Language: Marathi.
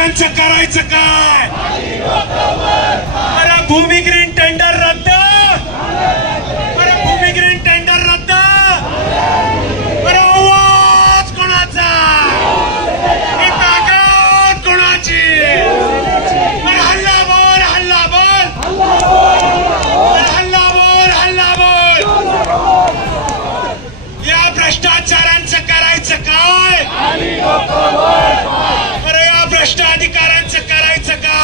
भ्रष्टाचारांचं करायचं काय? अरे भूमिग्रीन टेंडर रद्द, अरे भूमिग्रीन टेंडर रद्द, अरे आवाज कोणाचा? ही ताकद कोणाची? अरे हल्ला बोल, हल्ला बोल, अरे हल्ला बोल, हल्ला बोल. या भ्रष्टाचारांचं करायचं काय? अरे या भ्रष्ट अधिकाऱ्यांचं करायचं काय?